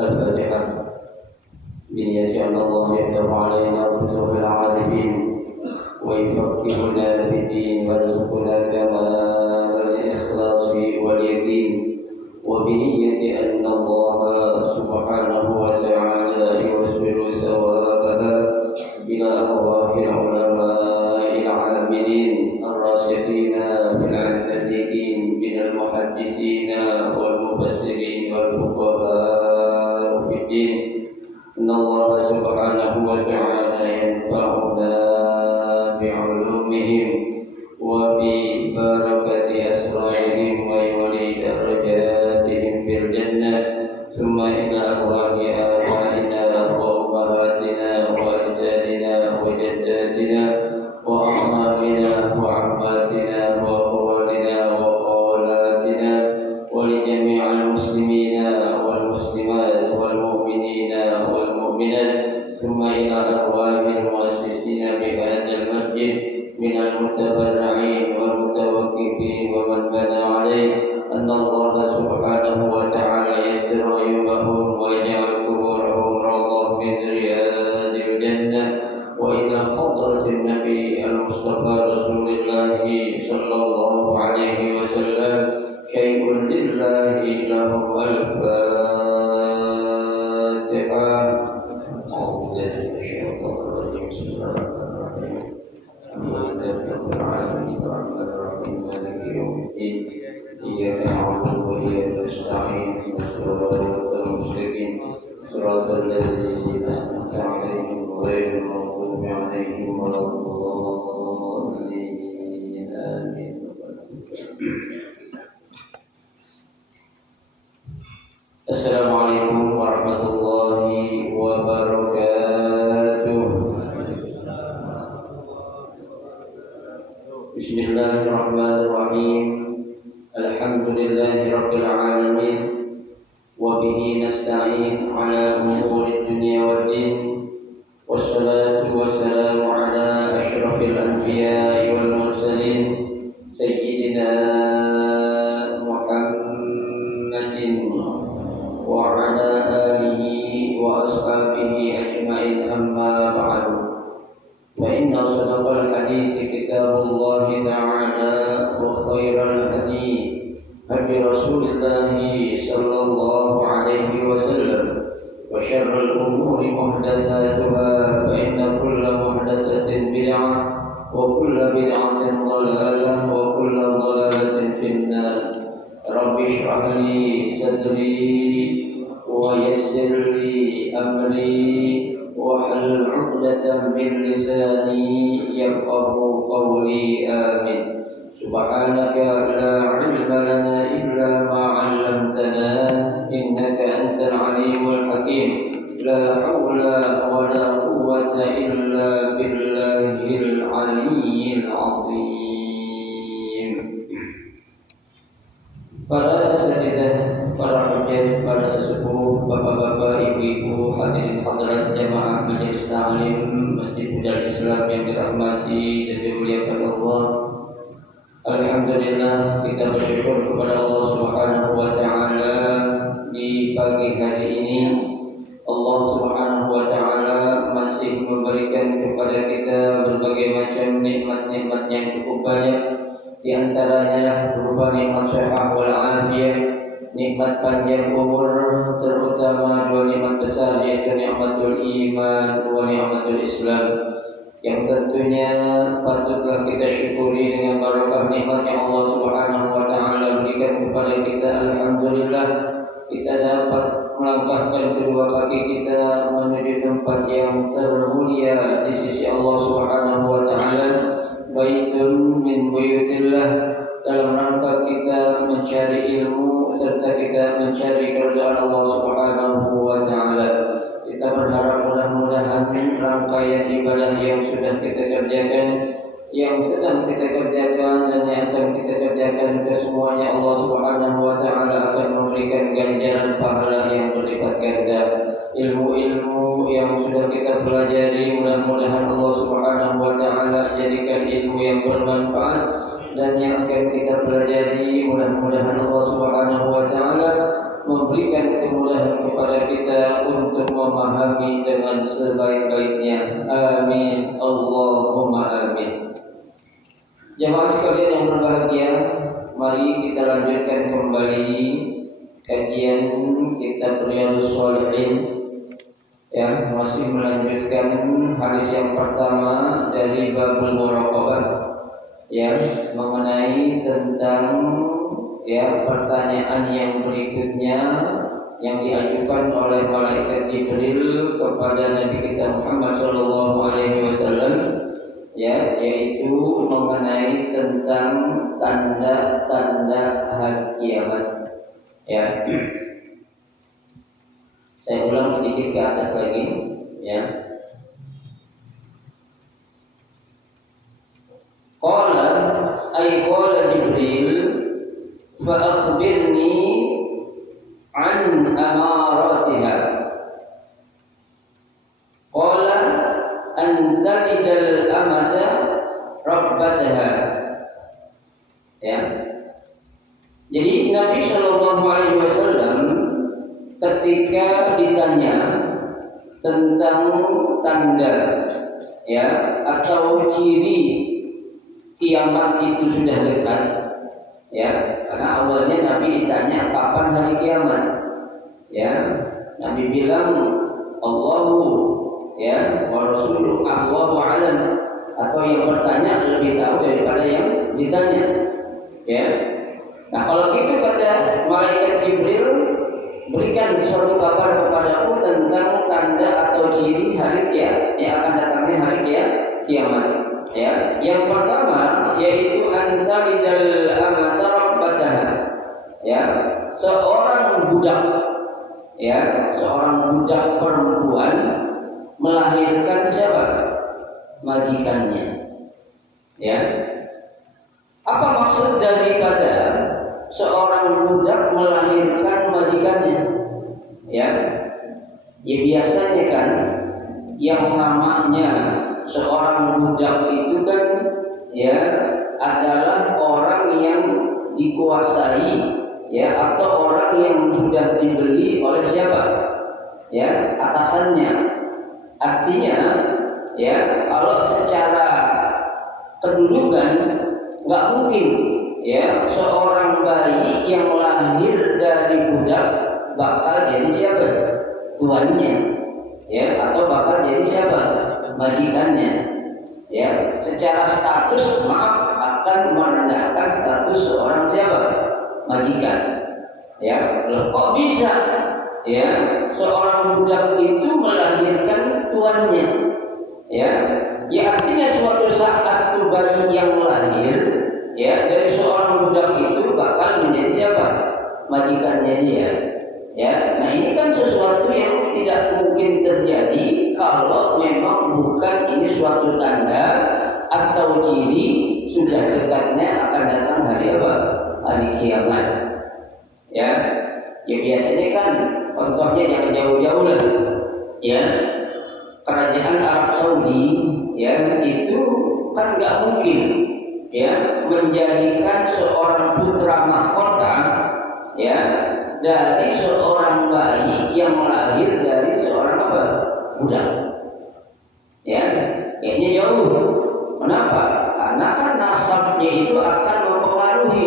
الفاتحة. بنية أن الله يفتح علينا فتوح العارفين ويفقهنا في الدين ويرزقنا كمال الإخلاص واليقين، وبنية أن الله سبحانه وتعالى يوصل ثوابها إلى أرواح العلماء العاملين الراشدين في العلمين من المحدثين والمفسرين والفقهاء في الدين. إن الله سبحانه وتعالى ينفعنا بعلومهم وببركة أسرارهم ويولي درجاتهم في الجنة، ثم إلى أرواح آبائنا وأمهاتنا وأجدادنا وجداتنا وأعمامنا وعماتنا وأخوالنا وخالاتنا ولجميع المسلمين والمسلمات والمؤمنين والمؤمنات، ثم إلى أرواح المؤسسين بهذا المسجد من المتبرعين والمتوقفين ومن بنى عليه. أن الله سبحانه وتعالى يستر عيوبهم ويجعل قبورهم روضة من رياض الجنة. وإلى حضرة النبي المصطفى رسول الله صلى الله عليه وسلم شيء لله له الفاتحة. أعوذ بالله من الشيطان الرجيم. بسم الله الرحمن الرحيم. الحمد لله رب العالمين الرحمن الرحيم مالك يوم الدين. إياك نعبد وإياك نستعين اهدنا الصراط المستقيم صراط الذين أنعمت عليهم غير المغضوب عليهم ولا الضالين. آمين. السلام عليكم ورحمة الله وبركاته. بسم الله الرحمن الرحيم. الحمد لله رب العالمين، وبه نستعين على أمور الدنيا والدين، والصلاة والسلام على أشرف الأنبياء والمرسلين سيدنا محمد وعلى آله وأصحابه أجمعين. أما بعد، فإن أصدق الحديث كتاب الله تعالى، وخير الهدي هدي رسول الله صلى الله عليه وسلم، وشر الأمور محدثاتها، فإن كل محدثة بدعة، وكل بدعة ضلالة، وكل ضلالة في النار. رب اشرح لي صدري ويسر لي أمري واحلل عقدة من لساني يفقه قولي. آمين. سبحانك لا علم لنا إلا ما علمتنا إنك أنت العليم الحكيم. لا حول ولا قوة إلا بالله العلي العظيم. Para asatidzah, para hujjah, para sesepuh, bapak-bapak, ibu-ibu, hadirin hadirat jamaah majelis ta'lim Masjid Darul Islam yang dirahmati dan dimuliakan Allah. Alhamdulillah, kita bersyukur kepada Allah Subhanahu wa taala di pagi hari ini. Allah Subhanahu wa taala masih memberikan kepada kita berbagai macam nikmat-nikmat yang cukup banyak. Di antaranya berupa nikmat sehat wal afiyah, nikmat panjang umur, terutama dua nikmat besar yaitu nikmatul iman wa nikmatul Islam, yang tentunya patutlah kita syukuri dengan barakah nikmat yang Allah Subhanahu wa taala berikan kepada kita. Alhamdulillah, kita dapat melangkahkan kedua kaki kita menuju tempat yang termulia di sisi Allah Subhanahu wa taala, baitun min buyutillah, dalam rangka kita mencari ilmu serta kita mencari kerajaan Allah Subhanahu wa taala. Kita berharap mudah-mudahan rangkaian ibadah yang sudah kita kerjakan, yang sedang kita kerjakan dan yang akan kita kerjakan kesemuanya, Allah Subhanahu wa taala akan memberikan ganjaran pahala yang berlipat ganda. Ilmu-ilmu yang sudah kita pelajari, mudah-mudahan Allah Subhanahu wa taala jadikan ilmu yang bermanfaat, dan yang akan kita pelajari mudah-mudahan Allah Subhanahu wa taala memahami dengan sebaik-baiknya. Amin. Allahumma amin. Jemaah sekalian yang berbahagia, mari kita lanjutkan kembali kajian kitab Riyadhus Shalihin, yang masih melanjutkan hadis yang pertama dari babul muraqabah, yang mengenai tentang pertanyaan yang berikutnya yang diajukan oleh malaikat Jibril kepada Nabi kita Muhammad sallallahu alaihi wasallam, yaitu mengenai tentang tanda-tanda hari kiamat. Saya ulang sedikit ke atas lagi, Qala Jibril fa akhbirni an amaratiha. Qala an talidal amata rabbataha. Jadi Nabi sallallahu alaihi wasallam ketika ditanya tentang tanda atau ciri kiamat itu sudah dekat, karena awalnya Nabi ditanya kapan hari kiamat, Nabi bilang Allahu wa rasuluhu Allahu a'lam, atau yang bertanya lebih tahu daripada yang ditanya, Nah, kalau gitu kata malaikat Jibril, berikan suatu kabar kepadaku tentang tanda atau ciri hari kiamat, yang akan datangnya hari kiamat. Yang pertama yaitu antalidal amata rabbataha. Seorang budak perempuan melahirkan siapa? Majikannya. Apa maksud daripada seorang budak melahirkan majikannya? Biasanya kan yang namanya seorang budak itu kan adalah orang yang dikuasai atau orang yang sudah dibeli oleh siapa? Atasannya. Artinya kalau secara kedudukan nggak mungkin seorang bayi yang lahir dari budak bakal jadi siapa? Tuannya, atau bakal jadi siapa? Majikannya. Secara status akan merendahkan status seorang siapa? Majikan. Kok bisa seorang budak itu melahirkan tuannya? Artinya suatu saat tuh bayi yang lahir dari seorang budak itu bakal menjadi siapa? Majikannya dia. Nah ini kan sesuatu yang tidak mungkin terjadi kalau memang bukan ini suatu tanda atau ciri sudah dekatnya akan datang hari apa? Hari kiamat. Biasanya kan contohnya jangan jauh-jauh lah. Kerajaan Arab Saudi itu kan nggak mungkin menjadikan seorang putra mahkota dari seorang bayi yang lahir dari seorang apa? Budak. Kayaknya jauh. Kenapa? Karena kan nasabnya itu akan mempengaruhi.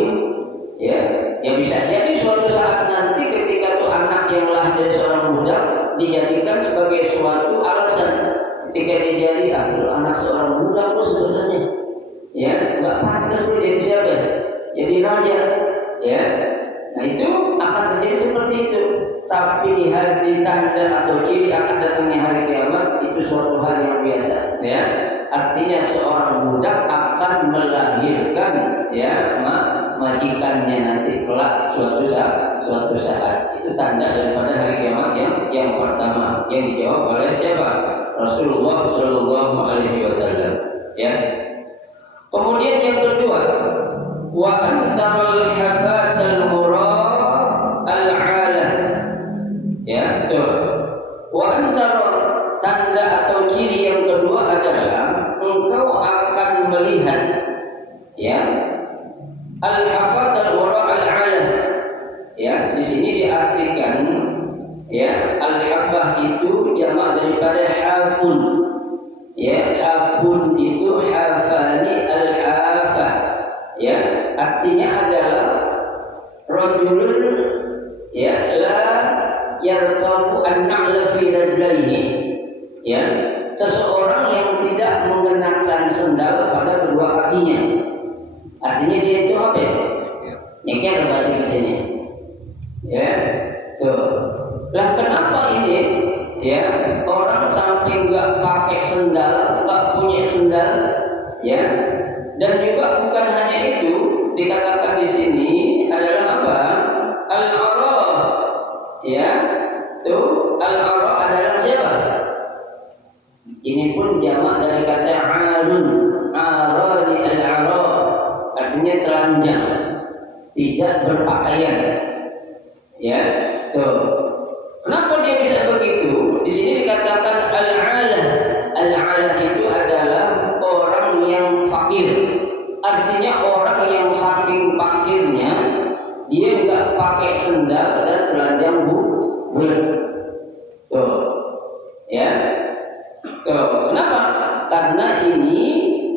Bisa jadi suatu saat nanti ketika tuh anak yang lahir dari seorang budak dijadikan sebagai suatu alasan ketika dia jadi anak seorang budak itu sebenarnya nggak pantas tuh jadi siapa? Jadi raja. Nah itu akan terjadi seperti itu. Tapi di hari tanda atau ciri akan datangnya hari kiamat itu suatu hal yang biasa. Artinya seorang budak akan melahirkan majikannya nanti kelak suatu saat. Itu tanda daripada hari kiamat yang pertama yang dijawab oleh siapa? Rasulullah Shallallahu Alaihi Wasallam. Kemudian yang kedua, wa antaral hafatal murah al-alah. Wa antara tanda atau ciri yang kedua adalah engkau akan melihat al-hafatal murah al-alah. Di sini diartikan Ya, al-habbah itu jamak daripada hafun. Ya, hafun itu hafani al-hafah. Ya, artinya adalah rajulun ya la yarqabu an-na'la fi rijlaihi. Ya, seseorang yang tidak mengenakan sendal pada kedua kakinya. Artinya dia itu apa ya? Nyeker bahasa kitanya. Ya, tuh. Lah kenapa ini ya orang sampai nggak pakai sendal, nggak punya sendal, ya? Dan juga bukan hanya itu, dikatakan di sini adalah apa? Al-arah, ya, tuh al-arah adalah siapa? Ini pun jamak dari kata arun, arani al-arah, artinya telanjang, tidak berpakaian, ya, tuh. Kenapa dia bisa begitu? Di sini dikatakan al-alah. Al-alah itu adalah orang yang fakir. Artinya orang yang saking fakirnya dia enggak pakai sendal dan telanjang bulat. Tuh. Ya. Tuh. Kenapa? Karena ini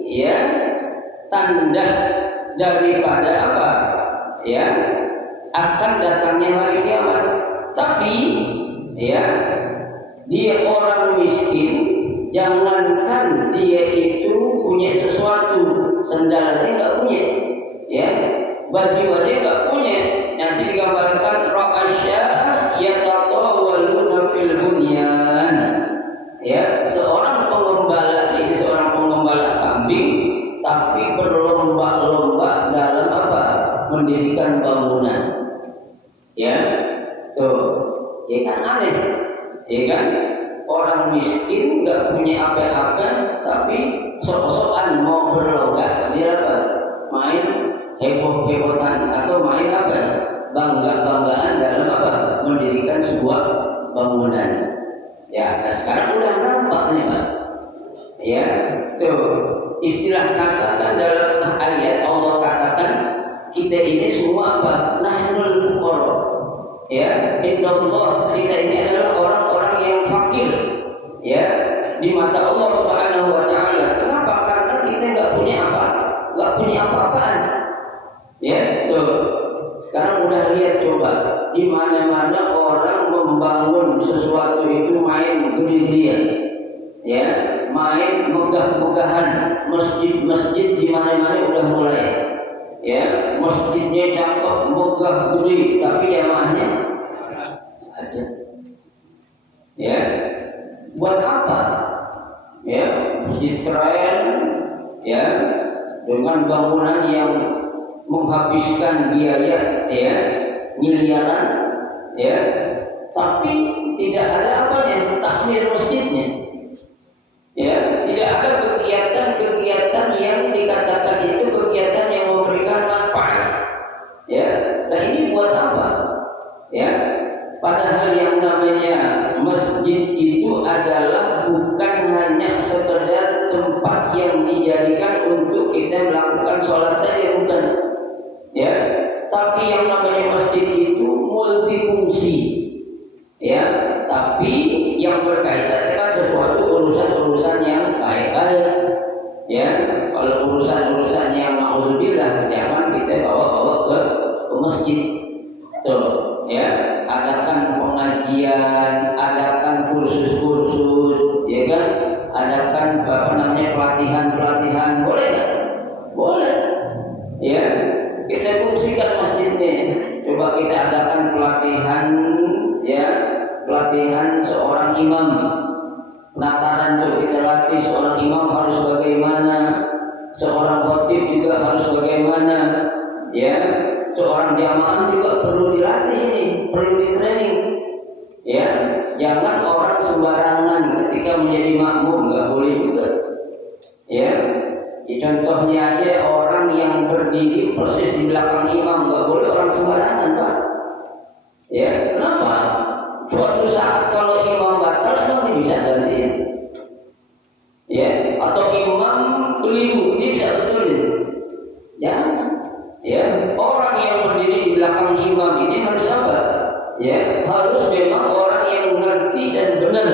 ya tanda daripada apa? Ya, akan datangnya hari kiamat. Tapi ya dia orang miskin, jangankan dia itu punya sesuatu, sendal dia nggak punya, ya baju dia nggak punya. Nanti digambarkan ra'asya yatatawaluna fil bunyan. Ya, seorang pengembala ini seorang pengembala kambing, tapi berlomba-lomba dalam apa? Mendirikan bangunan. Ya. Tuh, ya kan aneh, ya kan? Orang miskin nggak punya apa-apa, tapi sok-sokan mau berlomba, dia apa? Main heboh-hebohan atau main apa? Bangga-banggaan dalam apa? Mendirikan sebuah bangunan. Ya, nah sekarang udah nampak nih Pak. Ya, tuh istilah katakan dalam ayat Allah katakan kita ini semua apa? Nahnul fuqara. Ya, innallaha, kita ini adalah orang-orang yang fakir. Ya, di mata Allah Subhanahu wa taala. Kenapa? Karena kita enggak punya apa? Enggak punya apa-apaan. Ya, tuh. Sekarang udah lihat coba di mana-mana orang membangun sesuatu itu main gede-gedean. Ya, main megah-megahan, masjid-masjid di mana-mana udah mulai. Ya, masjidnya cakep, megah, gede, tapi jamaahnya ada. Ya, buat apa? Ya, masjid keren, ya, dengan bangunan yang menghabiskan biaya, ya, miliaran, ya, tapi tidak ada apa yang takmir masjidnya. Ya, tidak ada kegiatan-kegiatan yang dikatakan itu kegiatan yang memberikan manfaat. Ya, nah ini buat apa? Ya, padahal yang namanya masjid itu adalah bukan hanya sekedar tempat yang dijadikan untuk kita melakukan sholat saja, bukan. Ya, tapi yang namanya masjid itu multifungsi. Ya, tapi yang berkaitan dengan sesuatu urusan-urusan yang baik-baik. Ya, kalau urusan-urusan yang ma'udzubillah jangan kita bawa-bawa ke masjid. Tuh, ya, adakan pengajian, adakan kursus-kursus, ya kan? Adakan apa namanya pelatihan-pelatihan, boleh nggak? Boleh. Ya, kita fungsikan masjidnya. Coba kita adakan pelatihan, ya, pelatihan seorang imam. Penataran coba kita latih seorang imam harus bagaimana, seorang khatib juga harus bagaimana, ya, seorang jamaah juga perlu dilatih ini, perlu ditraining, ya, jangan orang sembarangan ketika menjadi makmum, nggak boleh juga, ya. Contohnya aja orang yang berdiri persis di belakang imam, nggak boleh orang sembarangan, Pak. Ya, kenapa? Suatu saat kalau imam batal, emang dia bisa gantiin. Ya, atau imam keliru, dia bisa betulin. Jangan. Ya, orang yang berdiri di belakang imam ini harus apa? Ya, harus memang orang yang ngerti dan benar.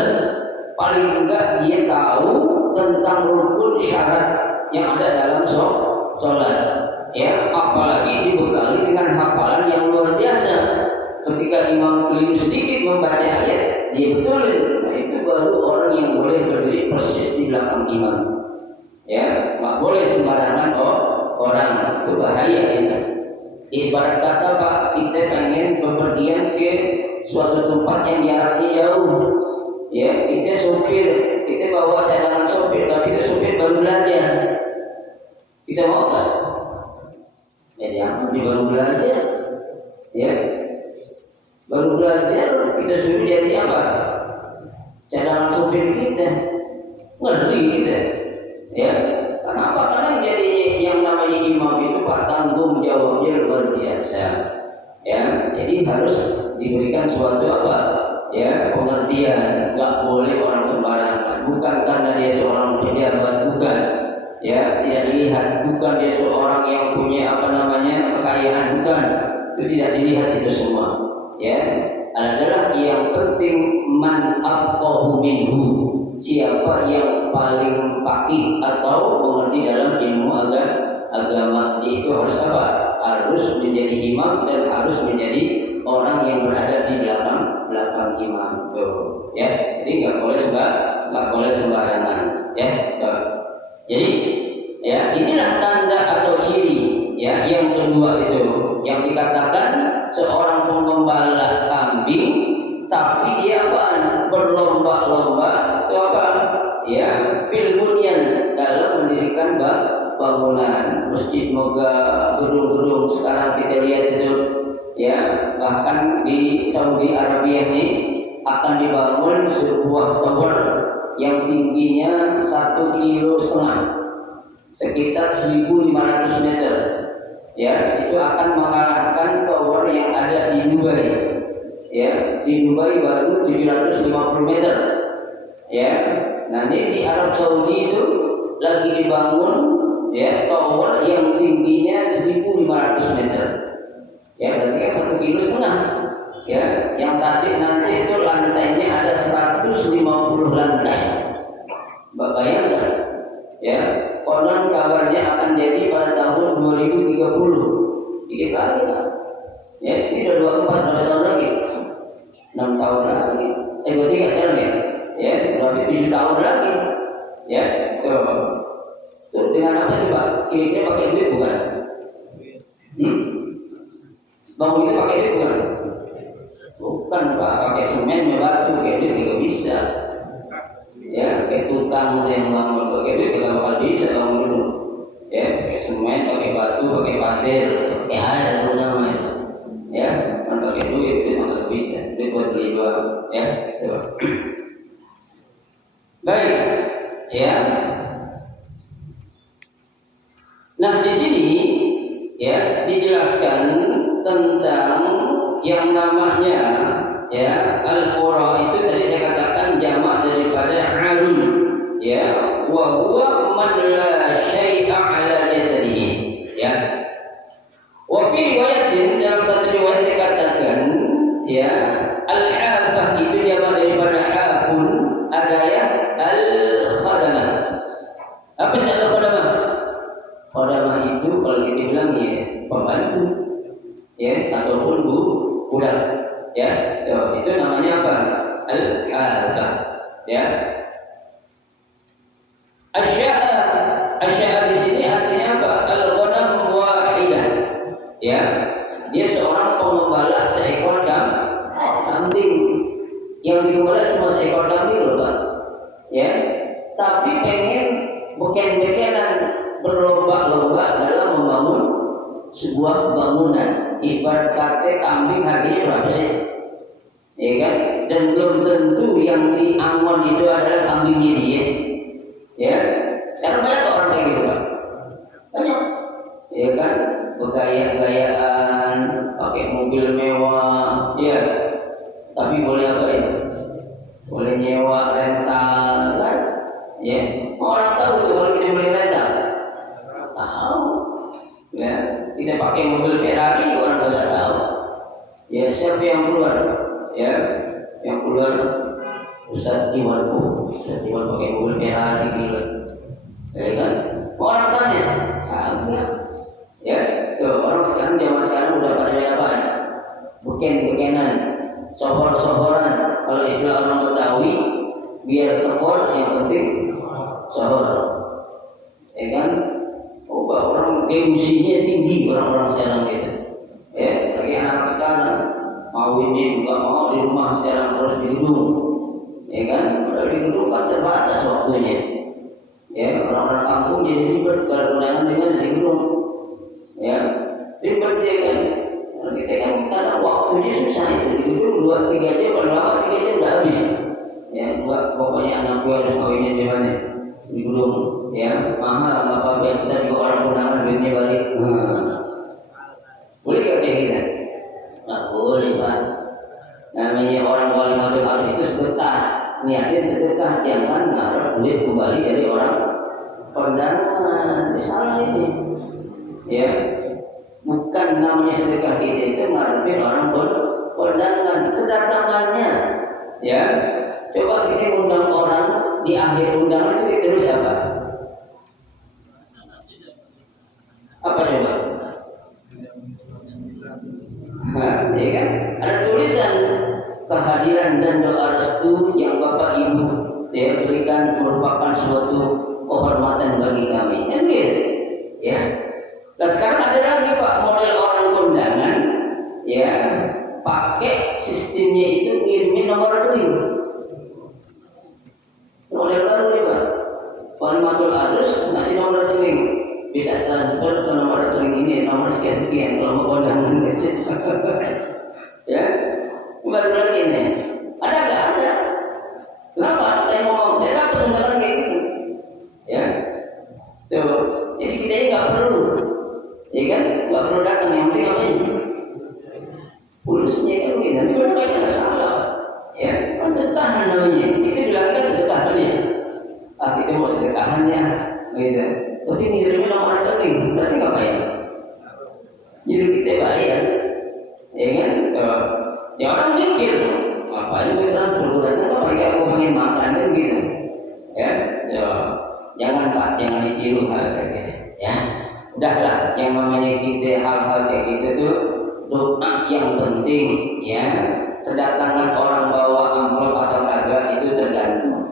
Paling enggak dia tahu tentang rukun syarat yang ada dalam sholat. Ya, apalagi dibekali dengan hafalan yang luar biasa. Ketika imam keliru sedikit membaca ayat, dia betulin. Nah, itu baru orang yang boleh berdiri persis di belakang imam. Ya, nggak boleh sembarangan orang, itu bahaya ini. Ibarat kata Pak, kita pengen bepergian ke suatu tempat yang jaraknya jauh. Ya, kita sopir, kita bawa cadangan sopir, tapi itu sopir baru belajar. Kita mau kan? Ya, jangan baru belajar. Ya, baru belajar kita suruh jadi apa? Cadangan sopir kita, ngeri kita. Ya, kenapa? Karena jadi yang namanya imam itu Pak tanggung jawabnya luar biasa. Ya, jadi harus diberikan suatu apa? Ya, pengertian. Nggak boleh orang sembarangan. Bukan karena dia seorang pejabat, bukan. Ya, tidak dilihat. Bukan dia seorang yang punya apa namanya kekayaan, bukan. Itu tidak dilihat itu semua. Ya, adalah yang penting man afqahu minhu. Siapa yang paling faqih atau mengerti dalam ilmu agama, itu harus apa? Harus menjadi imam dan harus menjadi orang yang berada di belakang imam. Tuh, ya. Jadi nggak boleh sembarangan, ya. Tuh. Jadi, ya inilah tanda atau ciri, ya yang kedua itu yang dikatakan seorang pengembala kambing, tapi dia apa? Berlomba-lomba itu apa? Ya, fil bunyan, dalam mendirikan bangunan masjid, megah, gedung-gedung. Sekarang kita lihat itu, ya, bahkan di Saudi Arabia ini akan dibangun sebuah tower yang tingginya 1,5 kilo, sekitar 1.500 meter. Ya, itu akan mengalahkan tower yang ada di Dubai. Ya, di Dubai baru 750 meter. Ya, nanti di Arab Saudi itu lagi dibangun, ya, tower yang tingginya 1.500 meter. Ya, berarti kan 1,5 kilo. Ya, yang tadi nanti itu lantainya ada 150 lantai. Bayangkan, ya, konon kabarnya akan jadi pada tahun 2030. Dikit lagi lah. Ya, ini udah 24 tahun lagi. 6 tahun lagi. Berarti nggak sekarang ya? Ya, berarti 7 tahun lagi. Ya, tuh dengan apa sih Pak? Kira-kira pakai duit bukan? Bangun itu pakai duit bukan? Bukan Pak, pakai semen, batu, kayak duit nggak bisa. Ya, kayak tukang yang bangun pakai duit nggak bakal bisa bangun dulu. Ya, pakai semen, pakai batu, pakai pasir, pakai air, terutama itu. Ya, kan pakai duit itu nggak bisa. Duit buat beli doang. Ya, coba. Baik, ya. Nah, di sini ya dijelaskan tentang yang namanya, ya, al-qura. Itu tadi saya katakan jamak daripada arun, ya, wa huwa man la syai'a ala jasadihi, ya. Wa fi riwayatin, dalam satu riwayat dikatakan, ya, al-hafah itu jamak daripada hafun, ada ya al-khadamah. Apa itu al-khadamah? Khadamah itu kalau kita bilang ya pembantu, ya, ataupun budak, ya. Itu namanya apa? Al-hafah, ya. Asya'a di sini artinya apa? Al-ghanam wahidah, ya. Dia seorang pengembala seekor kambing. Yang digembala cuma seekor kambing loh Pak, ya. Tapi pengen beken-bekenan, berlomba-lomba dalam membangun sebuah bangunan. Ibarat kata kambing harganya berapa sih? Ya kan? Dan belum tentu yang diangon itu adalah kambingnya dia. Ya, sekarang banyak orang kayak gitu Pak. Banyak, ya kan? Bergaya-gayaan, pakai mobil mewah, ya. Tapi boleh apa ya? Boleh nyewa, rental, kan? Ya, orang tahu tuh kalau kita beli rental. Tahu, ya. Kita pakai mobil Ferrari, orang nggak tahu. Ya, siapa yang keluar? Ya, yang keluar Ustaz Iwan pakai mobil Ferrari gitu, ya kan? Orang tanya, enggak, ya, orang zaman sekarang udah pada apa? Beken-bekenan, sohor-sohoran, kalau istilah orang Betawi, biar tekor, yang penting sohor, ya kan? Orang emosinya tinggi orang-orang sekarang gitu, ya, lagi anak sekarang mau ini juga mau di rumah sekarang terus di gedung, ya kan? Kalau di gedung kan terbatas waktunya, ya, orang-orang kampung jadi ribet kalau undangan di mana di gedung, ya, ribet ya kan? Kalau kita kan karena waktunya susah itu di gedung 2-3 jam, kalau lama 3 jam udah habis, ya, buat pokoknya anak gue harus kawinnya di mana di gedung, ya, mahal nggak apa-apa, kita juga orang undangan duitnya balik, boleh gak kayak gitu? Nggak boleh Pak. Namanya orang kalimatul arus itu sedekah, niatin sedekah, jangan ngarep duit kembali dari orang kondangan, salah ini, ya, bukan namanya sedekah kita itu ngarepin orang kondangan, kedatangannya, ya, coba kita undang orang di akhir undangan itu terus apa? Apa coba? Nah, ya kan? Ada tulisan kehadiran dan doa restu yang Bapak Ibu ya berikan merupakan suatu kehormatan bagi kami. Kan gitu? Ya. Dan sekarang ada lagi Pak model orang kondangan, ya, pakai sistemnya itu ngirimin nomor rekening. Model baru nih Pak. Kalimatul arus ngasih nomor rekening, bisa transfer ke nomor rekening ini, nomor sekian kalau mau kondangan gitu. Ya, baru lagi nih. Ada nggak ada? Kenapa? Saya ngomong, saya dapat undangan kayak gitu. Ya, tuh. Jadi kita ini nggak perlu, ya kan? Nggak perlu datang, yang penting apa ini? Pulusnya kan begini, nanti berapa nggak salah. Ya, kan sedekah namanya. Itu dilakukan sedekah namanya. Kita mau sedekahan ya, gitu. Tapi ngirimnya nomor rekening, berarti nggak bayar. Jadi kita bayar, ya kan? Ya orang mikir, ngapain gue transfer bulannya? Apa ya aku pengen makan kan gitu, ya. Jangan Pak, jangan ditiru hal kayak gitu, ya. Udahlah, yang namanya kita hal-hal kayak gitu tuh doa yang penting, ya. Kedatangan orang bawa amplop atau kagak itu tergantung,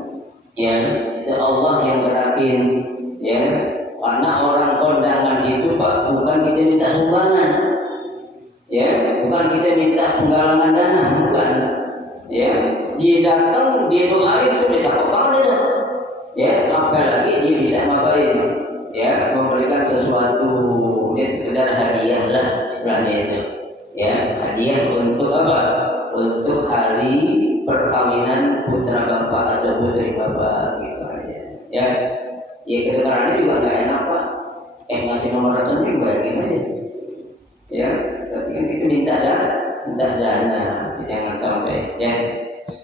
ya. Itu Allah yang gerakin, ya. Karena orang kondangan itu Pak bukan kita minta sumbangan, ya, bukan kita minta penggalangan dana, bukan, ya. Dia datang, dia doain itu dia cakep banget itu, ya. Apalagi dia bisa ngapain, ya, memberikan sesuatu, dia sekedar hadiah lah istilahnya itu, ya, hadiah untuk apa? Untuk hari perkawinan putra bapak atau putri bapak gitu aja, ya. Ya kedengarannya juga nggak enak Pak, ngasih nomor rekening bayarin aja, ya. Berarti kan kita minta dana, jangan sampai, ya.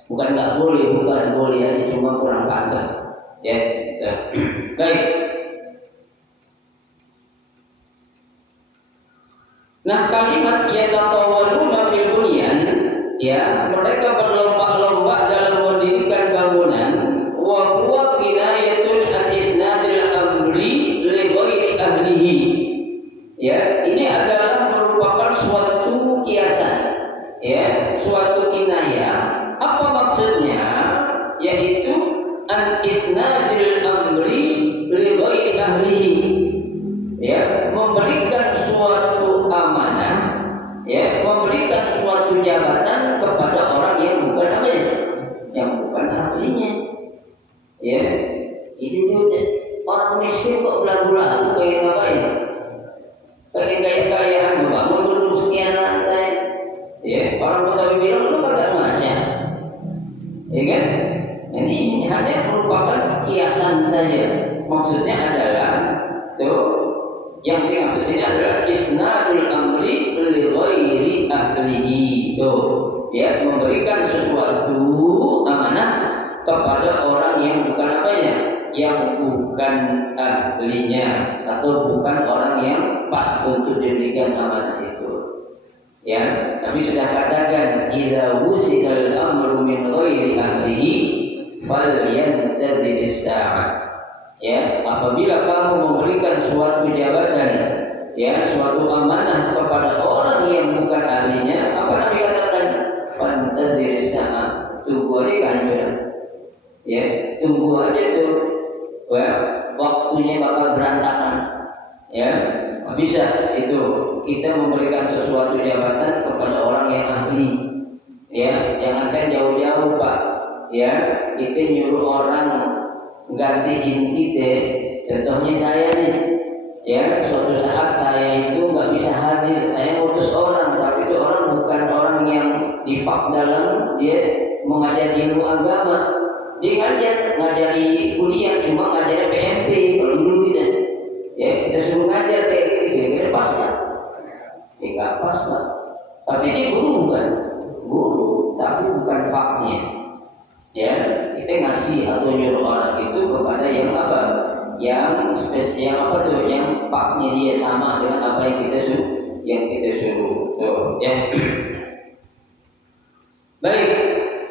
Bukan nggak boleh, bukan boleh, ya, cuma kurang pantas, ya. Gitu. Baik. Nah kalimat yatatawaluna fil bunyan, ya, mereka berlomba-lomba dalam mendirikan bangunan. Wa huwa kinayatun an isnadil amri li ghairi ahlihi. Ya, ini adalah merupakan suatu kiasan, ya, suatu kinayah. Apa maksudnya? Yaitu an isnadil amri li ghairi ahlihi. Ya, memberikan suatu amanah, ya, memberikan suatu jabatan kepada orang yang bukan ahlinya, yang bukan ahlinya. Ya, ini juga orang miskin kok belang-belang kayak ngapain? Kayak gaya-gayaan membangun gedung sekian lantai. Ya, orang Betawi bilang lu kagak ngaca, ya kan? Ini hanya merupakan kiasan saja. Maksudnya adalah tuh, yang dimaksud ini adalah isnadul amri li ghairi ahlihi. Tuh, ya, memberikan sesuatu amanah kepada orang yang bukan apanya, yang bukan ahlinya atau bukan orang yang pas untuk diberikan amanah itu. Ya, kami sudah katakan idza wusidal amru min ghairi ahlihi falyantadhir as-sa'ah. Ya, apabila kamu memberikan suatu jabatan, ya, suatu amanah kepada orang yang bukan ahlinya, apa Nabi katakan? Fantadhir as-sa'ah. Tunggu aja kehancuran. Ya, tunggu aja tuh. Ya, waktunya bakal berantakan. Ya, bisa itu kita memberikan sesuatu jabatan kepada orang yang ahli. Ya, jangankan jauh-jauh Pak. Ya, kita nyuruh orang gantiin kita. Contohnya saya nih. Ya, suatu saat saya itu nggak bisa hadir. Saya ngutus orang, tapi itu orang bukan orang yang difak dalam dia mengajar ilmu agama. Dia ngajari kuliah, cuma ngajari PMP kalau dulu kita. Ya, kita suruh ngajar kayak gitu, kira-kira pas nggak? Ya nggak pas Pak. Tapi dia guru bukan? Guru, tapi bukan faknya. Ya, kita ngasih atau nyuruh orang itu kepada yang apa? Yang spesial apa tuh? Yang faknya dia sama dengan apa yang kita suruh. Tuh, ya. Baik,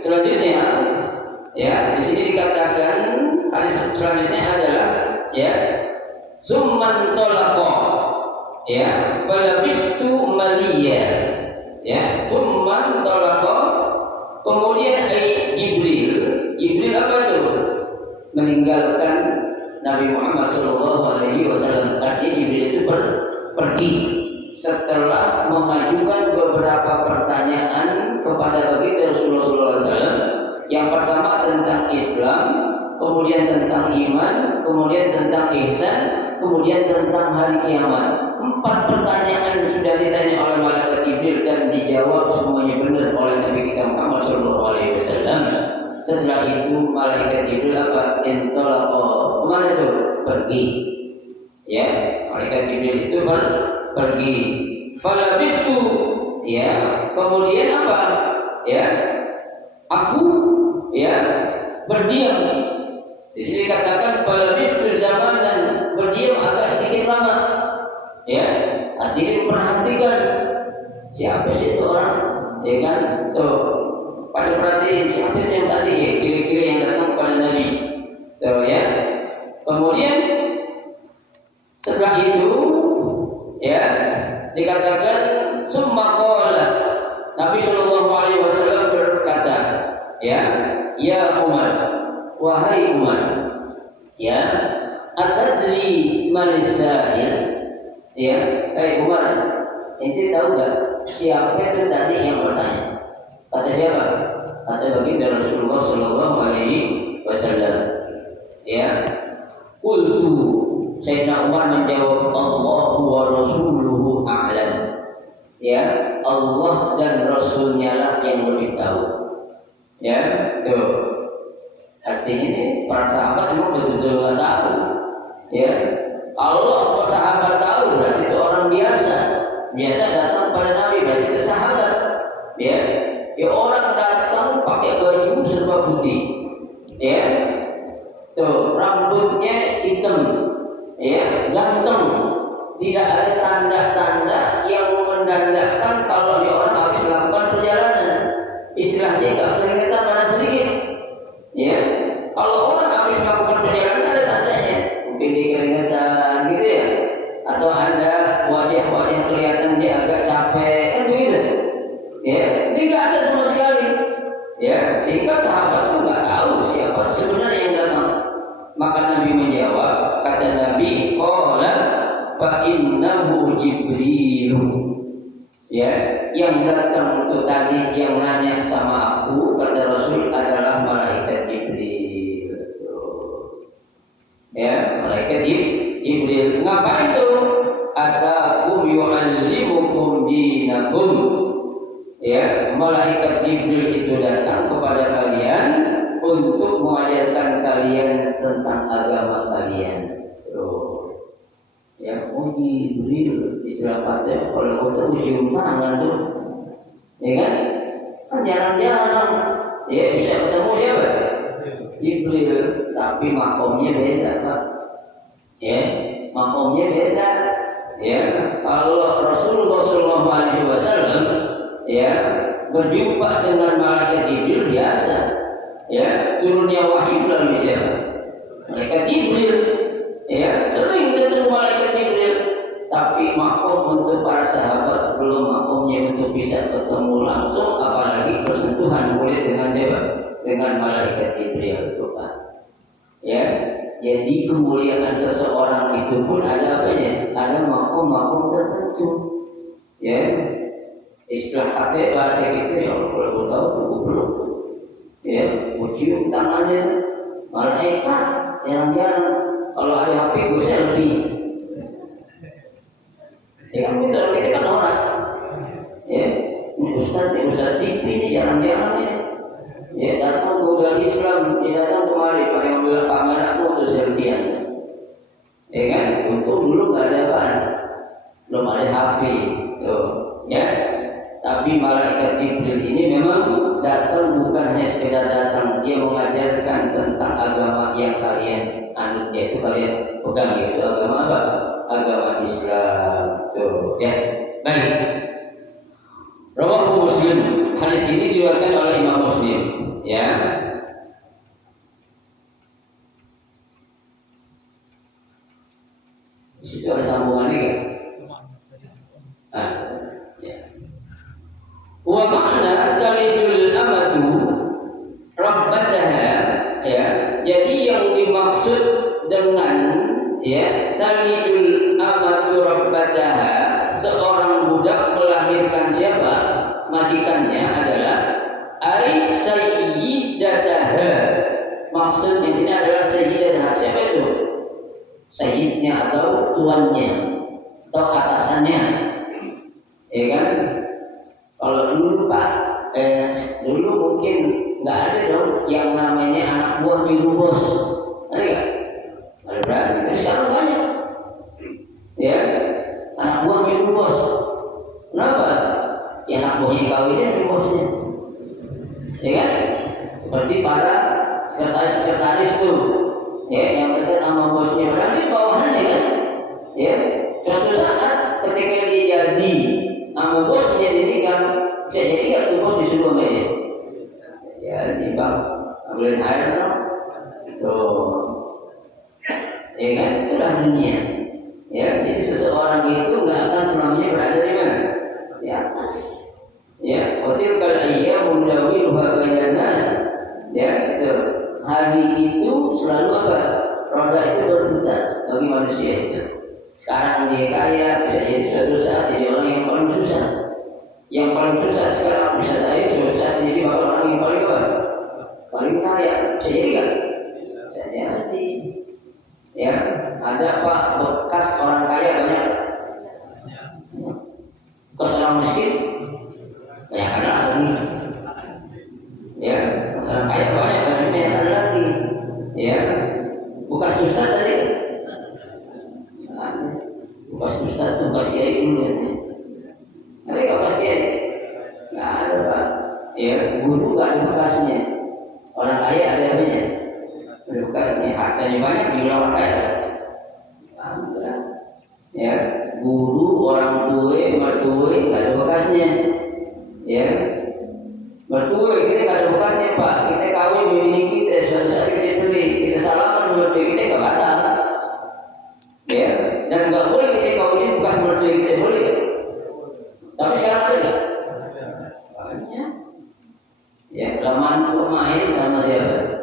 selanjutnya, ya di sini dikatakan hadis selanjutnya adalah ya. Summan tolaqa, ya, falabistu maliya, ya, summan tolaqa, kemudian Jibril apa itu? Meninggalkan Nabi Muhammad SAW. Artinya Jibril itu pergi setelah mengajukan beberapa pertanyaan kepada baginda Rasulullah SAW. Yang pertama tentang Islam, kemudian tentang iman, kemudian tentang ihsan, kemudian tentang hari kiamat. 4 pertanyaan sudah ditanya oleh malaikat Jibril dan dijawab semuanya benar oleh Nabi kita Muhammad SAW. Setelah itu malaikat Jibril apa? Intolaqa. Kemana itu? Pergi. Ya, malaikat Jibril itu pergi. Falabistu. Ya, kemudian apa? Ya, aku ya berdiam. Di sini katakan falabistu zamanan, berdiam agak sedikit lama. Ya, artinya memperhatikan siapa sih itu orang, ya kan? Tuh, pada perhatiin siapa itu yang tadi ya, kira-kira yang datang kepada Nabi. Tuh ya. Kemudian setelah itu, ya dikatakan summa qala, Nabi SAW berkata, ya Umar, wahai Umar, ya, atadri manis sa'il. Ya, Umar, ente tahu gak siapa itu tadi yang bertanya? Kata siapa? Kata baginda Rasulullah SAW. Ya, qultu, Sayyidina Umar menjawab, Allahu wa Rasuluhu a'lam. Ya, Allah dan Rasulnya lah yang lebih tahu. Ya, tuh. Artinya ini para sahabat memang betul-betul nggak tahu. Ya, Allah sahabat tahu berarti itu orang biasa datang pada Nabi berarti itu sahabat. Ya, orang datang pakai baju serba putih. Ya, tuh rambutnya hitam. Ya, ganteng. Tidak ada tanda-tanda yang menandakan kalau dia orang habis melakukan perjalanan. Istilahnya nggak keringetan mana sedikit. Ya, kalau orang habis melakukan perjalanan ada tandanya, mungkin dia keringetan gitu ya, atau ada wajah-wajah kelihatan dia agak capek, kan begitu. Ya, ini nggak ada sama sekali. Ya, sehingga sahabat tuh nggak tahu siapa sebenarnya yang datang. Maka Nabi menjawab, kata Nabi, qala fa innahu Jibril. Ya, yang datang itu tadi yang nanya sama aku, kata Rasul, adalah malaikat Jibril. Ya, malaikat Jibril. Ngapain itu? Atakum yu'allimukum dinakum. Ya, malaikat Jibril itu datang kepada kalian untuk mengajarkan kalian tentang agama kalian. Ya, Jibril istilah kata kalau kita cium tangan tuh, ya kan jarang-jarang ya bisa ketemu siapa? Jibril, tapi makomnya beda Pak. Ya, makomnya beda. ya kalau Rasulullah SAW ya berjumpa dengan malaikat Jibril biasa, ya turunnya wahyu melalui siapa? Malaikat Jibril, ya sering ketemu malaikat Jibril. Tapi makom untuk para sahabat belum makomnya untuk bisa ketemu langsung, apalagi bersentuhan kulit dengan siapa? Dengan malaikat Jibril itu Pak. Ya, jadi kemuliaan seseorang itu pun ada apanya? Ada makom-makom tertentu. Ya, istilah kata bahasa kita yang perlu tahu belum. Ya, cium tangannya malaikat jarang-jarang. Kalau ada HP gue selfie. Ya kan kita kan orang, ya Ustaz TV ini jarang-jarang ya datang modal Islam, dia datang kemari pakai mobil kamera untuk selfie, ya kan? Untung dulu nggak ada bahan, belum ada HP, tuh, ya. Tapi malaikat Jibril ini memang datang bukan hanya sekedar datang, dia mengajarkan tentang agama yang kalian anut, yaitu kalian pegang, yaitu agama apa? Agama Islam. Tuh, ya. Baik. Rawahu Muslim. Hadis ini diriwayatkan oleh Imam Muslim, ya. Di situ ada sambungannya kan? Ya. Wa ma'na talidul amatu rabbataha, ya. Jadi yang dimaksud dengan ya talidul amatu rabbataha, seorang budak melahirkan siapa? Majikannya adalah ai sayyidataha. Maksudnya di sini adalah sayyidataha. Siapa itu? Sayyidnya atau tuannya atau atasannya, ya kan? Kalau dulu Pak, dulu mungkin nggak ada dong yang namanya anak buah biru bos, ada nggak? Ada berarti sekarang banyak, ya anak buah biru bos. Kenapa? Ya anak buahnya kawinnya biru bosnya, ya kan? Seperti para sekretaris tuh, ya yang dekat sama bosnya, berarti bawahannya kan? Ya suatu saat ketika dia jadi sama bosnya ini kan bisa jadi nggak tuh bos disuruh sama dia? Ya di bang ambilin air dong, tuh. Ya kan, itulah dunia. Ya, jadi seseorang itu nggak akan selamanya berada di mana? Di atas. Ya, watil kal ayyamu nudawiluha bainan nas. Ya, itu. Hari itu selalu apa? Roda itu berputar bagi manusia itu. Sekarang dia kaya, bisa jadi suatu saat jadi orang yang paling susah. Yang paling susah sekarang bisa jadi suatu saat jadi orang yang paling apa? Paling kaya. Bisa jadi nggak? Bisa jadi. Ya, ada Pak bekas orang kaya banyak, bekas orang miskin banyak ada lagi. Ya, orang kaya banyak ada lagi. Ya, bekas ustaz tadi, bekas ustaz tuh bekas kiai dulu. Ada nggak bekas kiai? Nggak ada Pak. Ya, guru nggak ada bekasnya. Orang kaya ada apanya? Bekasnya, hartanya banyak di orang kaya. Ya, guru, orang tua, mertua nggak ada bekasnya. Ya, mertua kita nggak ada bekasnya Pak. Kita kawin bini kita, suatu saat kita cerai, kita salaman mertua kita nggak batal. Ya, dan nggak boleh kita kawinin bekas mertua kita, boleh. Tapi sekarang ada nggak? Banyak. Ya, mantu main sama siapa?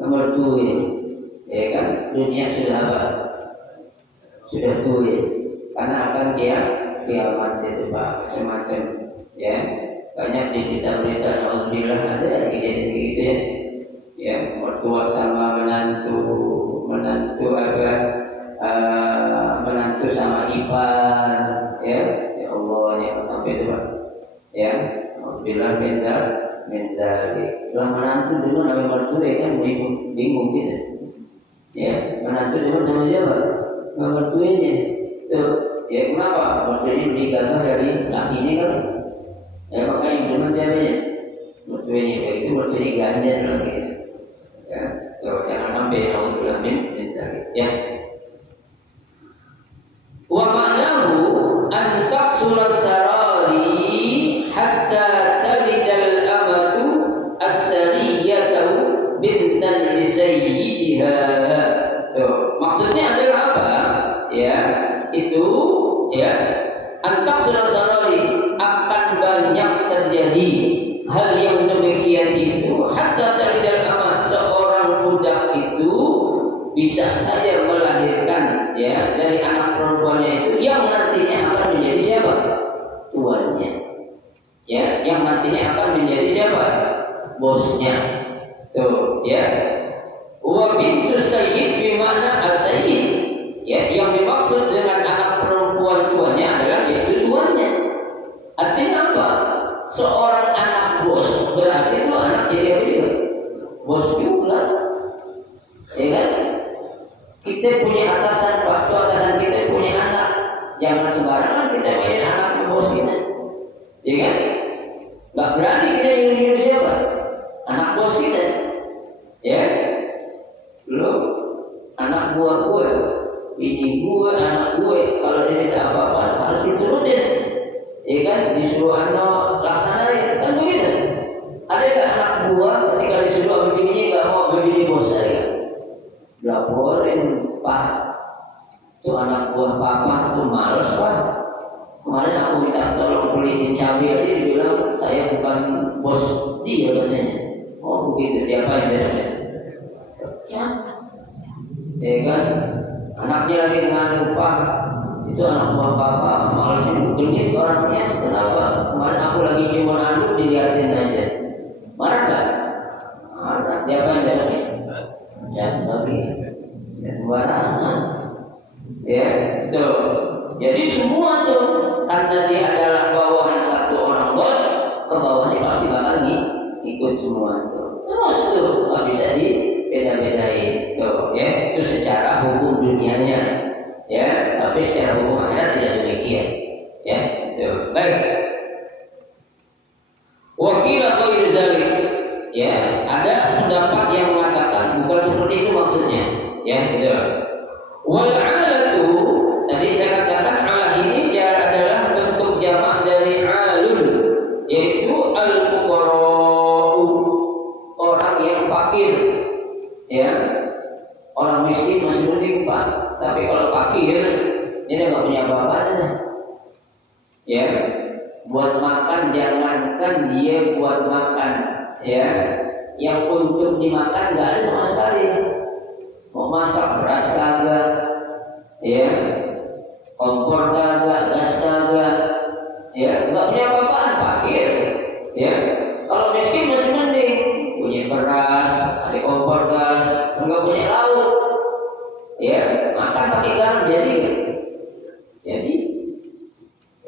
Nomor 2, ya kan? Dunia sudah apa? Sudah tua, karena akan kiamat itu Pak, macam-macam, ya. Banyak di berita-berita alhamdulillah ada kejadian gitu ya. Ya, mertua sama menantu apa? Menantu sama ipar, ya. Ya Allah, ya sampai itu Pak. Ya, alhamdulillah Kalau menantu dulu namanya mertua ya kan bingung gitu. Ya, menantu dulu sama siapa? Mertuanya. Tuh, ya kenapa? Mertuanya lebih gagah dari lakinya kali. Ya makanya dengan siapanya? Mertuanya kayak itu mertuanya ganda lagi. Ya, kalau jangan sampai alhamdulillah min. Ya. Wa ya, antak sarari akan banyak terjadi hal yang demikian itu. Hatta talidal amat, seorang budak itu bisa saja melahirkan ya dari anak perempuannya itu yang nantinya akan menjadi siapa? Tuannya. Ya, yang nantinya akan menjadi siapa? Bosnya. Tuh, ya. Wa bintu sayyid bimana as-sayyid. Ya, yang dimaksud dengan anak perempuan tuannya adalah yaitu tuannya. Artinya apa? Seorang anak bos berarti itu anak jadi apa juga? Bos juga. Ya kan? Kita punya atasan, waktu atasan kita punya anak. Jangan sembarangan kita mainin anak bos kita. Ya kan? Gak berani kita nyuruh siapa? Anak bos kita. Ya. Lo anak buah gue, bini gue, anak gue, kalau dia minta apa-apa harus diturutin. Ya kan? Disuruh anak laksanain, kan begitu. Ada gak anak buah ketika disuruh sama bininya gak mau bini bos saya? Gak boleh, Pak. Itu anak buah papa tuh males, Pak. Kemarin aku minta tolong beliin cabai aja, dibilang saya bukan bos dia katanya. Oh begitu, diapain biasanya? Ya kan, anaknya lagi nganu, Pak, itu anak buah papa malas genit orangnya. Kenapa? Kemarin aku lagi nyumun anu dilihatin aja. Marah gak? Marah. Diapain biasanya? Jangan lagi. Dan barangan. Ya, tuh. Jadi semua tuh karena dia adalah bawahan satu orang bos, ke bawahnya pasti bakal ikut semua tuh. Terus tuh nggak bisa dibeda-bedain tuh, ya. Itu secara hukum dunianya, ya. Tapi secara hukum akhirat tidak demikian, ya. Tuh. Baik. Wakil atau irzali, ya. Ada pendapat yang mengatakan bukan seperti itu maksudnya, ya. Gitu. Wal alatu, tadi saya katakan alah ini adalah bentuk jamak dari alun, yaitu al-fuqara'u, orang yang fakir, ya. Orang miskin masih mending, Pak. Tapi kalau fakir, dia nggak punya apa-apa, ya. Buat makan jangankan dia buat makan, ya. Yang untuk dimakan nggak ada sama sekali. Mau masak beras kagak, ya. Kompor kagak, gas kagak, ya. Nggak punya apa-apaan, fakir, ya. Kalau miskin masih mending, punya beras, ada kompor gas, nggak punya lauk, ya. Makan pakai garam jadi,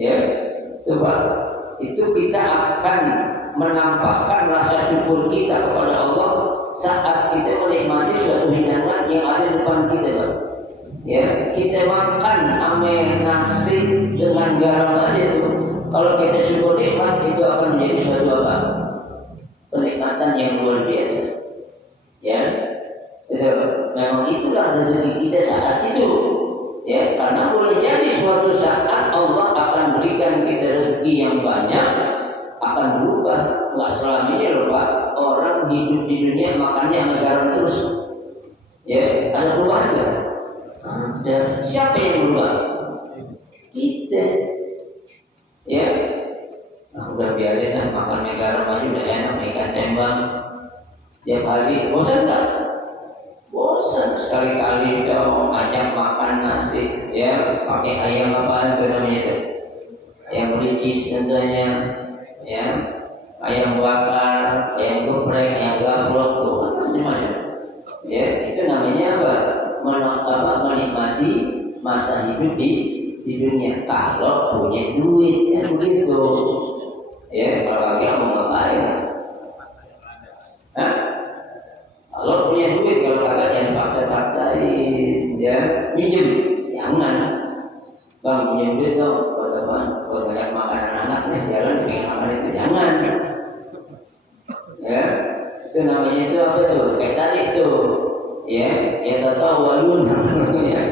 ya. Coba itu kita akan menampakkan rasa syukur kita kepada Allah saat kita menikmati suatu hidangan yang ada di depan kita, Pak. Ya, kita makan ame nasi dengan garam aja itu. Kalau kita syukur nikmat itu akan menjadi suatu apa? Kenikmatan yang luar biasa. Ya, itu memang itulah rezeki kita saat itu. Ya, karena boleh jadi suatu saat Allah akan berikan kita rezeki yang banyak, akan berubah. Nggak selamanya loh, Pak. Orang hidup di dunia makannya sama garam terus. Ya, ada perubahan nggak? Dan siapa yang berubah? Kita. Ya, nah, udah biarin lah makan garam aja udah enak, ikan tembang. Tiap hari bosan nggak? Bosan. Sekali-kali kita mau ajak makan nasi, ya pakai ayam apa itu namanya itu, ayam ricis tentunya, ya ayam bakar, ayam geprek, ayam gaplok, macam-macam. Ya itu namanya apa? Menikmati masa hidup di dunia. Kalau punya duit kan begitu. Ya kalau lagi mau ngapain? Hah? Kalau punya duit, kalau kagak jangan paksa-paksain, ya minjem, jangan. Bang punya duit dong, buat apa? Buat banyak makanan anak-anaknya, jalan dengan makan itu jangan. Ya, itu namanya itu apa tuh? Kayak tadi tuh, ya tahu walun, ya.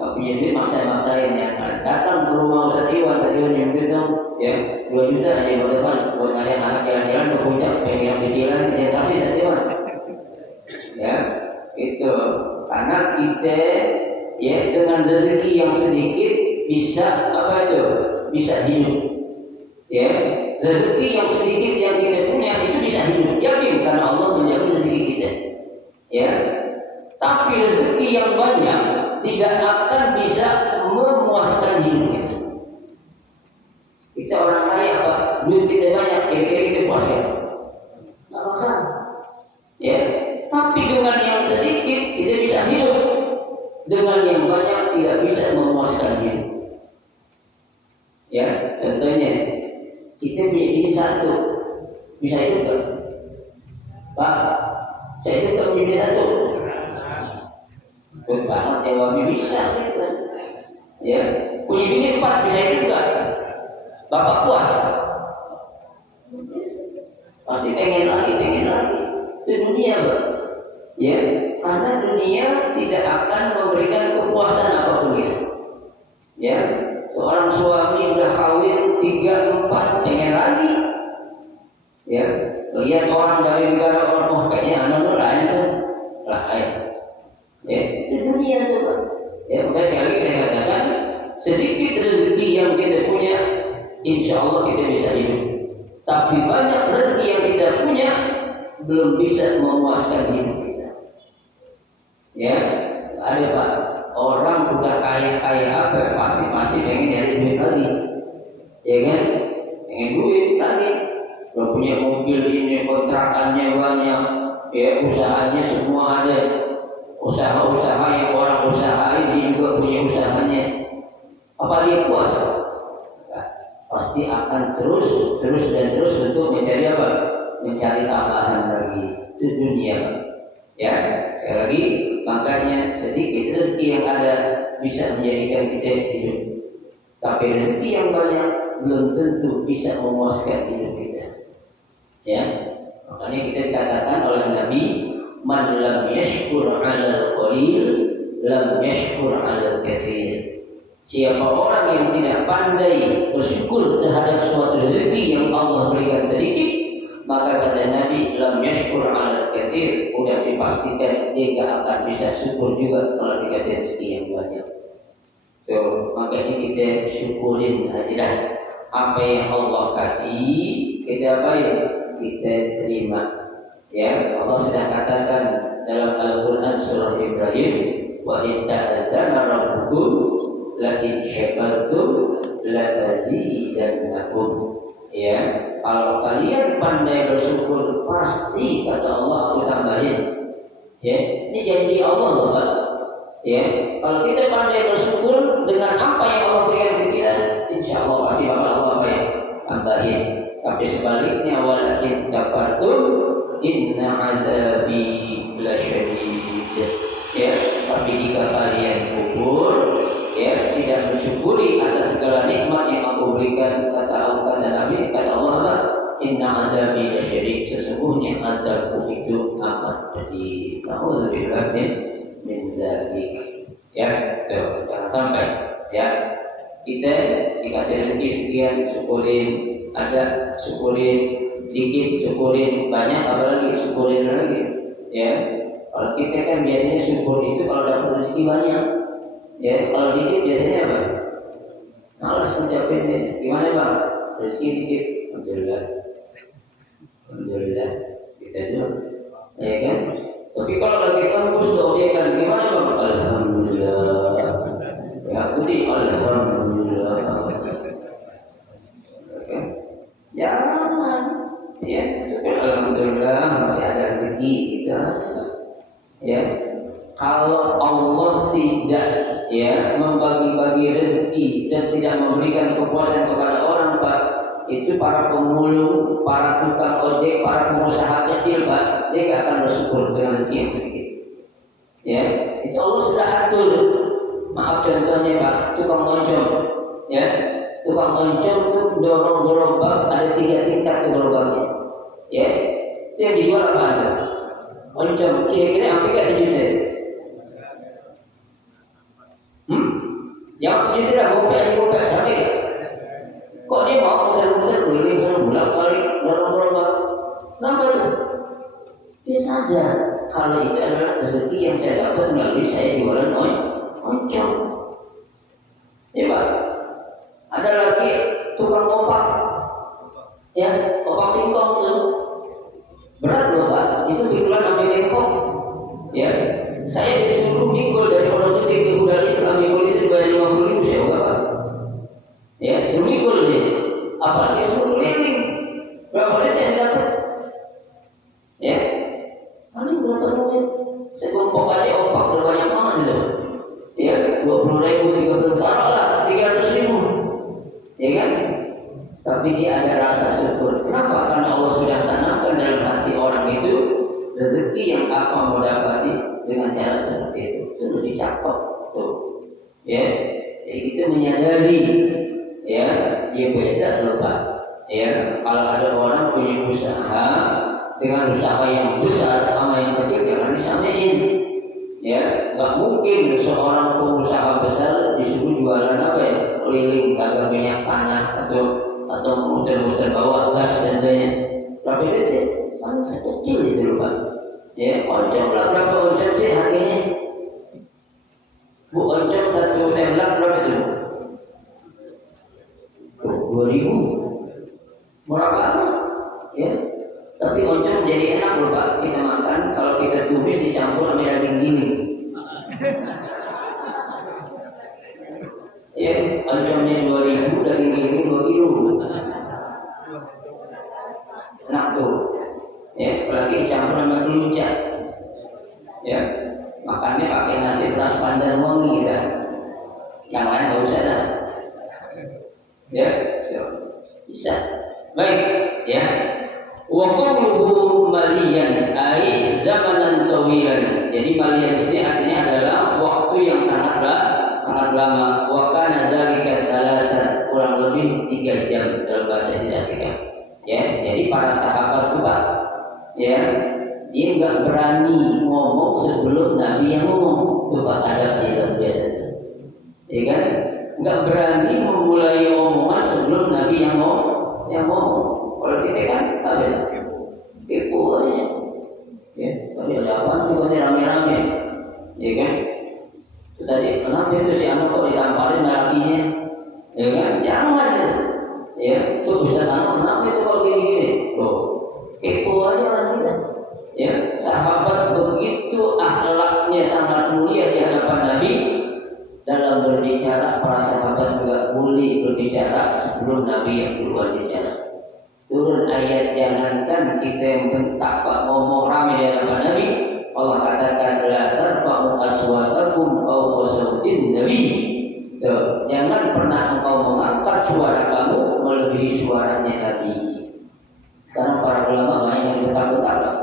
Nggak punya duit maksa-maksain, jangan. Datang ke rumah Ustaz Iwan, yang duit dong, ya 2 juta aja buat depan, buat ngalian anak jalan-jalan ke puncak, pengen pikiran, dia kasih Ustaz Iwan. Ya, itu karena kita ya dengan rezeki yang sedikit bisa apa itu? Bisa hidup. Ya, rezeki yang sedikit yang kita punya itu bisa hidup. Yakin karena Allah menjamin rezeki kita. Ya, tapi rezeki yang banyak tidak akan bisa memuaskan hidup kita. Kita orang kaya apa? Duit kita banyak, kira-kira kita puas ya? Nggak bakal. Ya, tapi dengan yang sedikit kita bisa hidup. Dengan yang banyak tidak bisa memuaskan hidup. Ya, contohnya kita punya bini satu, bisa hidup tak? Pak, saya hidup tak punya bini satu? Betul banget jawabnya bisa, kan? Ya, punya bini 4 bisa hidup tak? Bapak puas? Pasti pengen lagi. Itu dunia, Pak. Ya, karena dunia tidak akan memberikan kepuasan apapun ya. Ya, seorang suami udah kawin 3, 4 pengen lagi. Ya, lihat orang dari negara orang kayaknya anak lain tuh, lain. Ya, itu dunia tuh, Pak. Ya, maka sekali lagi saya katakan sedikit rezeki yang kita punya, insya Allah kita bisa hidup. Tapi banyak rezeki yang kita punya belum bisa memuaskan hidup kita. Ya, ada Pak, orang udah kaya apa pasti pengen nyari duit lagi, ya kan? Pengen duit lagi. Kalau punya mobil ini kontrakannya banyak, ya usahanya semua ada, usaha-usaha yang orang usahain dia juga punya usahanya. Apa dia puas? Nah, pasti akan terus untuk mencari apa? Mencari tambahan lagi. Itu dunia, Pak. Ya, sekali lagi makanya sedikit rezeki yang ada bisa menjadikan kita hidup. Tapi rezeki yang banyak belum tentu bisa memuaskan hidup kita. Ya, makanya kita dikatakan oleh Nabi, man lam yashkur 'alal qalil lam yashkur 'alal katsir. Siapa orang yang tidak pandai bersyukur terhadap suatu rezeki yang Allah berikan sedikit, maka kata Nabi, lam yashkur 'alal katsir, sudah dipastikan dia tidak akan bisa syukur juga kalau dikasih rezeki yang banyak. So, makanya kita syukurin aja apa yang Allah kasih, kita baik, kita terima. Ya, Allah sudah katakan dalam Al-Quran surah Ibrahim, wa ista'adzana rabbukum la in syakartum la azidannakum. Ya, kalau kalian pandai bersyukur pasti kata Allah aku tambahin. Ya, ini janji Allah loh, Pak. Ya, kalau kita pandai bersyukur dengan apa yang Allah berikan ke kita, insya Allah pasti bakal Allah tambahin. Tapi sebaliknya, walakin kafartum inna azabi lasyadid. Ya, tapi jika kalian kufur, ya, tidak bersyukuri atas segala nikmat yang aku berikan, kata Nabi, kata Allah, inna azabi lasyadid, sesungguhnya azabku itu amat pedih. Nauzubillah min dzalik. Ya, tuh, jangan sampai ya kita dikasih rezeki sekian syukurin, ada syukurin, dikit syukurin, banyak apalagi syukurin lagi. Ya, kalau kita kan biasanya syukur itu kalau dapat rezeki banyak. Ya, kalau dikit biasanya apa? Malas mencapai. Gimana Bang? Rezeki dikit, alhamdulillah kita dulu, ya kan? Tapi kalau lagi kampus tuh dia kan gimana Bang? Alhamdulillah. Ya aku di alhamdulillah. Oke. Jangan. Ya, syukur alhamdulillah masih ada rezeki kita. Ya. Kalau Allah tidak ya membagi-bagi rezeki dan tidak memberikan kepuasan kepada orang, Pak, itu para pemulung, para tukang ojek, para pengusaha kecil, Pak, dia tidak akan bersyukur dengan rezeki yang sedikit. Ya, itu Allah sudah atur. Maaf contohnya Pak, tukang oncom, ya, tukang oncom itu dorong gerobak, ada 3 tingkat tuh gerobaknya, ya, itu yang dijual apa ada? Oncom, kira-kira hampir gak sejuta? Yang sejuta dah gopek, tapi kok dia mau muter-muter keliling sebulan kali dorong gerobak? Kenapa itu? Dia sadar kalau itu adalah rezeki yang saya dapat melalui saya jualan oncom. Ya Pak, Ada lagi tukang opak, ya, opak singkong itu berat loh Pak. Itu pikulan sampai bengkok. Ya, saya disuruh mikul dari orang itu ke udara Islam mikul itu dibayar 50.000 sewa Pak. Ya, suruh mikul dia. Apalagi suruh keliling. Berapa duit saya dapat? Ya, paling berapa duit? Segompok aja opak berbanyak banget itu. Ya, 20.000, 30.000, taruhlah 300.000. Ya kan? Tapi dia ada rasa syukur. Kenapa? Karena Allah sudah tanamkan dalam hati orang itu rezeki yang apa mau dapati dengan cara seperti itu. Sudah dicatat tuh. Ya, jadi kita menyadari ya, dia beda loh Pak. Ya, kalau ada orang punya usaha dengan usaha yang besar sama yang kecil jangan disamain. Ya, nggak mungkin seorang pengusaha besar disuruh jualan apa ya, keliling dagang minyak tanah atau muter-muter bawa gas dan lainnya. Tapi itu sih kan sekecil itu loh Pak. Ya, oncom lah berapa oncom sih harganya? Bu, oncom satu template berapa itu? 2.000. Murah banget. Ya. Tapi oncom jadi enak loh Pak. Kita makan kalau kita tumis dicampur sama daging giling. Ya, oncomnya 2.000, daging gilingnya 2 kilo. Enak tuh. Ya, apalagi dicampur sama keluca. Ya, makannya pakai nasi beras pandan wangi ya. Yang lain nggak usah dah. Ya, bisa. Baik, ya. Wa qawluhu maliyan ai zamanan tawilan. Jadi maliyan di sini artinya adalah waktu yang sangat lama. Wa kana dzalika salasan, kurang lebih 3 jam dalam bahasa Indonesia. Ya, jadi para sahabat itu Pak, ya, dia enggak berani ngomong sebelum Nabi yang ngomong. Itu Pak adabnya biasa. Ya kan? Enggak berani memulai omongan sebelum Nabi yang ngomong. Kalau kita kan apa ya? Kepo aja. Ya, tapi ada apa juga rame-rame. Ya kan? Itu tadi kenapa itu si anak kok ditamparin lakinya? Ya kan? Jangan. Ya, itu Ustaz anak kenapa itu kalau gini-gini? Loh, kepo aja orang kita. Ya, sahabat begitu akhlaknya sangat mulia di hadapan Nabi. Dalam berbicara, para sahabat juga boleh berbicara sebelum Nabi yang duluan bicara. Turun ayat jangankan kita yang bentak Pak ngomong ramai di hadapan Nabi. Allah katakan la tarfa'u aswatakum fawqa sautin Nabi. Jangan pernah engkau mengangkat suara kamu melebihi suaranya Nabi. Sekarang para ulama banyak yang bentak-bentak Pak.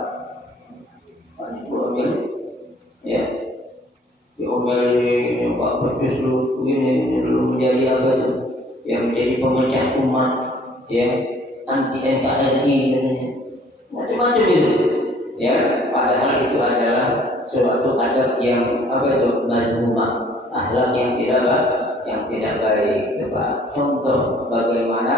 Ya. Diomelin Pak Petrus lu lu menjadi apa itu? Yang menjadi pemecah umat, ya, anti NKRI katanya. Macam-macam itu. Ya, padahal itu adalah suatu adab yang apa itu? Mazmumah, akhlak yang tidak baik. Coba contoh bagaimana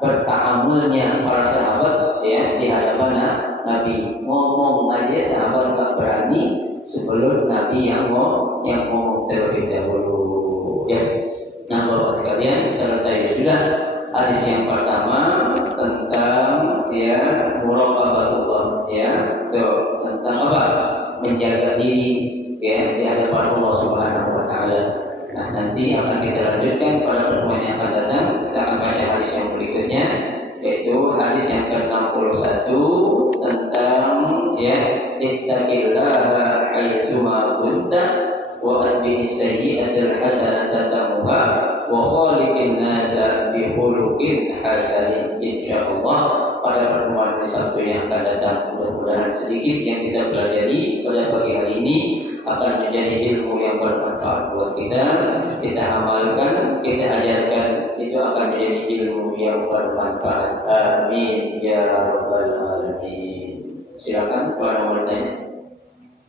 bertaamulnya para sahabat ya di hadapan Nabi. Ngomong aja sahabat enggak berani sebelum Nabi yang ngomong terlebih dahulu. Ya, nah Bapak sekalian, selesai sudah hadis yang pertama tentang ya muraqabatullah, ya, tentang apa? Menjaga diri ya di hadapan Allah Subhanahu wa taala. Nah, nanti akan kita lanjutkan pada pertemuan yang akan datang. Kita akan baca hadis yang berikutnya, yaitu hadis yang ke-61 tentang ya ittaqillaha haitsuma kunta wa atbi'is sayyi'atal hasanata tamuha wa khaliqin nasa bi khuluqin hasanin. Insyaallah pada pertemuan Sabtu yang akan datang, mudah-mudahan sedikit yang kita pelajari pada pagi hari ini akan menjadi ilmu yang bermanfaat buat kita amalkan, kita ajarkan, itu akan menjadi ilmu yang bermanfaat. Amin ya rabbal alamin. Silakan kalau mau bertanya.